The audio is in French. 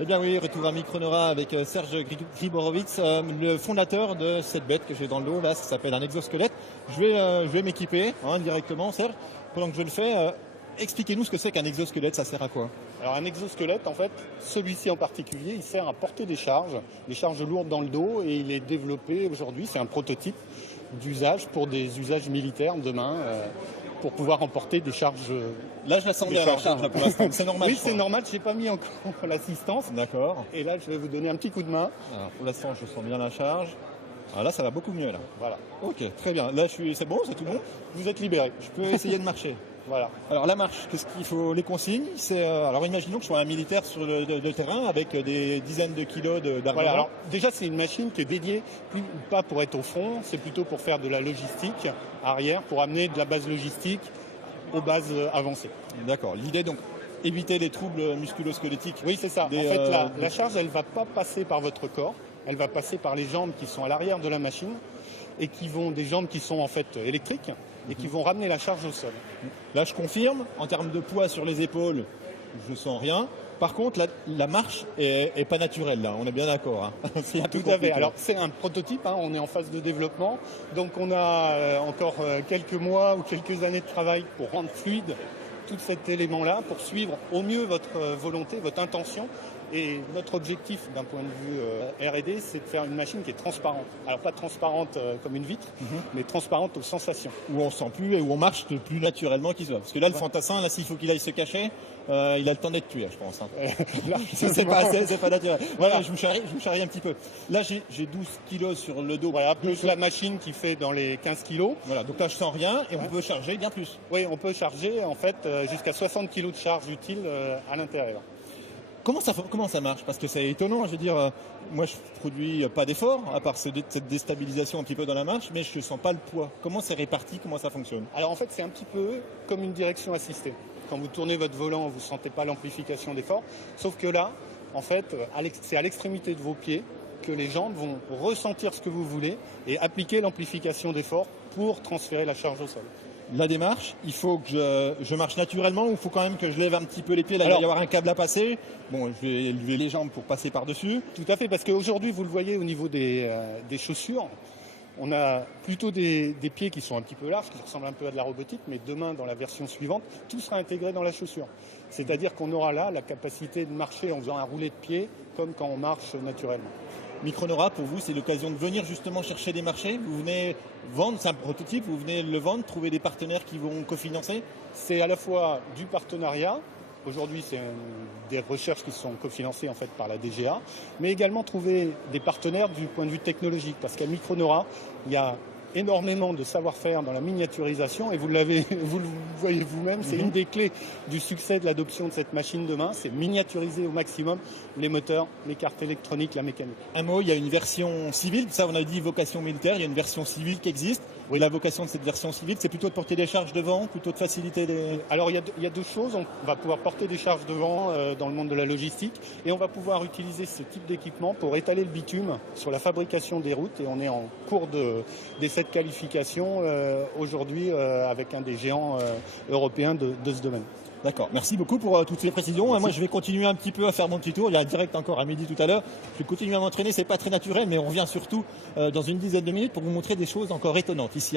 Eh bien oui, retour à Micronora avec Serge Griborovitz, le fondateur de cette bête que j'ai dans le dos, là, ça s'appelle un exosquelette. Je vais m'équiper directement, Serge. Pendant que je le fais, expliquez-nous ce que c'est qu'un exosquelette, ça sert à quoi? Alors un exosquelette, en fait, celui-ci en particulier, il sert à porter des charges lourdes dans le dos, et il est développé aujourd'hui, c'est un prototype d'usage pour des usages militaires demain, pour pouvoir emporter des charges. Là, je la sens bien la charge là, pour l'instant, c'est normal. Oui, c'est normal, je n'ai pas mis encore l'assistance. D'accord. Et là, je vais vous donner un petit coup de main. Alors, pour l'instant, je sens bien la charge. Alors là, ça va beaucoup mieux, là. Voilà. Ok, très bien. Là, c'est bon, c'est tout bon. Vous êtes libéré. Je peux essayer de marcher. Voilà. Alors la marche, qu'est-ce qu'il faut? Les consignes, alors imaginons que je sois un militaire sur le terrain avec des dizaines de kilos d'armement. Voilà, alors déjà c'est une machine qui est dédiée pas pour être au front, c'est plutôt pour faire de la logistique arrière, pour amener de la base logistique aux bases avancées. D'accord. L'idée donc, éviter les troubles musculo-squelettiques. Oui, c'est ça. En fait, la charge, elle ne va pas passer par votre corps, elle va passer par les jambes qui sont à l'arrière de la machine, et des jambes qui sont en fait électriques, et qui vont ramener la charge au sol. Là, je confirme, en termes de poids sur les épaules, je sens rien. Par contre, la marche est pas naturelle, là, on est bien d'accord. Tout à fait. Alors, c'est un prototype, on est en phase de développement, donc on a encore quelques mois ou quelques années de travail pour rendre fluide tout cet élément-là, pour suivre au mieux votre volonté, votre intention. Et notre objectif d'un point de vue R&D, c'est de faire une machine qui est transparente. Alors pas transparente comme une vitre, mais transparente aux sensations. Où on sent plus et où on marche le plus naturellement qu'il soit. Parce que là, le fantassin, là, s'il faut qu'il aille se cacher, il a le temps d'être tué, je pense. Là, c'est pas naturel. Voilà, je vous charrie un petit peu. Là, j'ai 12 kilos sur le dos. Voilà, plus la machine qui fait dans les 15 kilos. Voilà, donc là, je sens rien et on peut charger bien plus. Oui, on peut charger en fait jusqu'à 60 kilos de charge utile à l'intérieur. Comment ça marche? Parce que c'est étonnant, je veux dire, moi je produis pas d'effort, à part cette déstabilisation un petit peu dans la marche, mais je ne sens pas le poids. Comment c'est réparti? Comment ça fonctionne? Alors en fait, c'est un petit peu comme une direction assistée. Quand vous tournez votre volant, vous ne sentez pas l'amplification d'effort, sauf que là, en fait, c'est à l'extrémité de vos pieds que les jambes vont ressentir ce que vous voulez et appliquer l'amplification d'effort pour transférer la charge au sol. La démarche, il faut que je marche naturellement ou il faut quand même que je lève un petit peu les pieds? Là, alors, il va y avoir un câble à passer. Bon, je vais lever les jambes pour passer par-dessus. Tout à fait, parce qu'aujourd'hui, vous le voyez au niveau des chaussures, on a plutôt des pieds qui sont un petit peu larges, qui ressemblent un peu à de la robotique, mais demain, dans la version suivante, tout sera intégré dans la chaussure. C'est-à-dire qu'on aura là la capacité de marcher en faisant un roulé de pied, comme quand on marche naturellement. Micronora, pour vous, c'est l'occasion de venir justement chercher des marchés. Vous venez vendre, c'est un prototype, vous venez le vendre, trouver des partenaires qui vont cofinancer? C'est à la fois du partenariat. Aujourd'hui, c'est des recherches qui sont cofinancées en fait par la DGA, mais également trouver des partenaires du point de vue technologique, parce qu'à Micronora, il y a énormément de savoir-faire dans la miniaturisation, et vous le voyez vous-même, c'est une des clés du succès de l'adoption de cette machine demain, c'est miniaturiser au maximum les moteurs, les cartes électroniques, la mécanique. Un mot, il y a une version civile, ça on a dit vocation militaire, il y a une version civile qui existe. Oui, la vocation de cette version civile, c'est plutôt de porter des charges devant, plutôt de faciliter les... Alors il y a deux choses, on va pouvoir porter des charges devant dans le monde de la logistique, et on va pouvoir utiliser ce type d'équipement pour étaler le bitume sur la fabrication des routes, et on est en cours d'essai de qualification aujourd'hui avec un des géants européens de ce domaine. D'accord, merci beaucoup pour toutes ces précisions. Merci. Moi, je vais continuer un petit peu à faire mon petit tour. Il y a un direct encore à midi tout à l'heure. Je vais continuer à m'entraîner. C'est pas très naturel, mais on revient surtout dans une dizaine de minutes pour vous montrer des choses encore étonnantes ici.